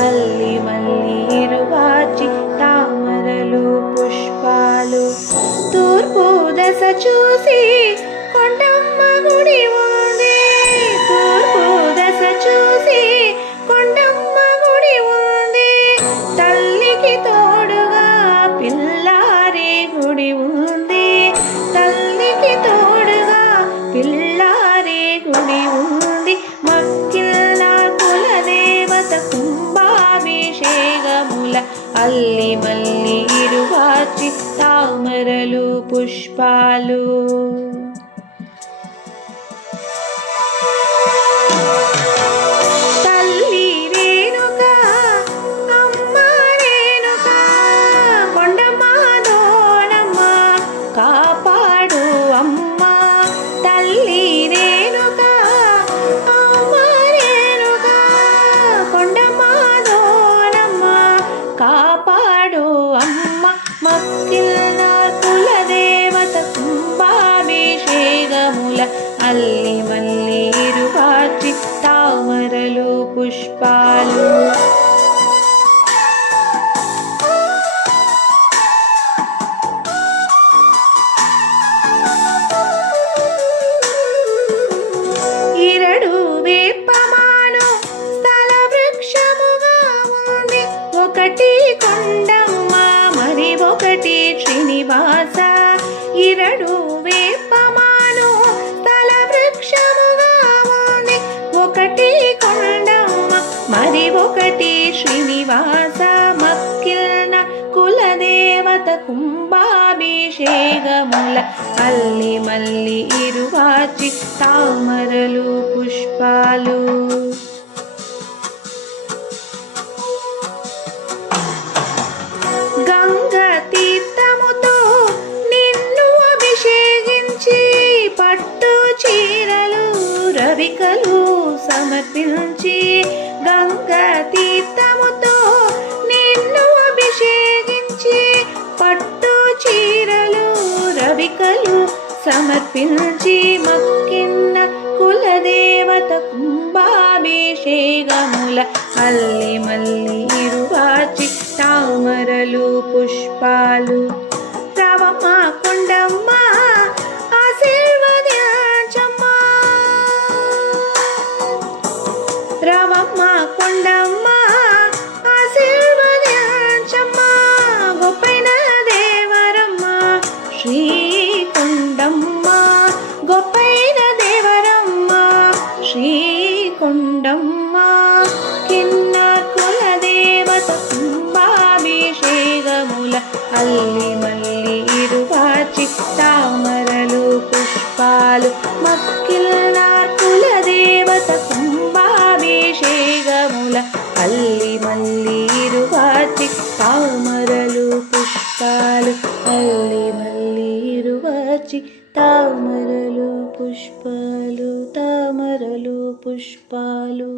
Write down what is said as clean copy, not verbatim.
అల్లి మల్లి ఇరువాచి తామరలు పుష్పాలు. తూర్పు దశ చూసి కొండమ్మ గుడి ఉంది. తూర్పు దశ చూసి కొండమ్మ గుడి ఉంది. తల్లికి తోడుగా పిల్లారి గుడి ఉంది. తల్లికి తోడుగా పిల్లారి గుడి ఉంది. మక్కిళ్ళ కులదేవత కుంభాభిషేకముల అల్లి మల్లి ఇరువాచి తామరలు పుష్పాలు. తల్లి రేణుక అమ్మ రేణుక కొండమ్మ దోనమ్మ కాపాడు అమ్మ. తల్లి రేణుక అమ్మ రేణుక కొండమ్మ దోనమ్మ కాపాడు అమ్మ. మక్కిళ్ళ కులదేవత కుంభాభిషేకముల అల్లి మల్లి ఇరువాచి తామరలు పుష్పాలు. ఇరడు వేపమాను స్థల వృక్షముగా ఉంది. ఒకటి కొండమ్మ మరి ఒకటి శ్రీనివాస. ఇరడు వేపమాను స్థల వృక్షముగా ఉంది. ఒకటి కొండమ్మ మరి ఒకటి శ్రీనివాస. మక్కిళ్ళ కులదేవత కుంభాభిషేకముల అల్లి మల్లి ఇరువాచి తామరలు పుష్పాలు. గంగ తీర్థముతో నిన్ను అభిషేకించి పట్టు చీరలు రవికలు సమర్పించి. గంగ తీర్థముతో నిన్ను అభిషేకించి పట్టు చీరలు రవికలు సమర్పించి. మక్కిన్న కులదేవత కుంభాభిషేకముల అల్లి మల్లి ఇరువాచి తామరలు పుష్పాలు. రవమ్మ కొండమ్మ ఆశీర్వదించమ్మ. రవమ్మ కొండమ్మ ఆశీర్వదించమ్మ. గొప్పైన దేవరమ్మ శ్రీ కొండమ్మ. గొప్పైన దేవరమ్మ శ్రీ కొండమ్మ. కిన్న కులదేవత కుంభాభిషేకముల అల్లి మల్లి ఇరువాచి తామరలు పుష్పాలు. మక్కిళ్ళ కులదేవత కుంభాభిషేకముల అల్లి మల్లి ఇరువాచి తామరలు పుష్పాలు. అల్లి మల్లి ఇరువాచి తామరలు పుష్పాలు. తామరలు పుష్పాలు.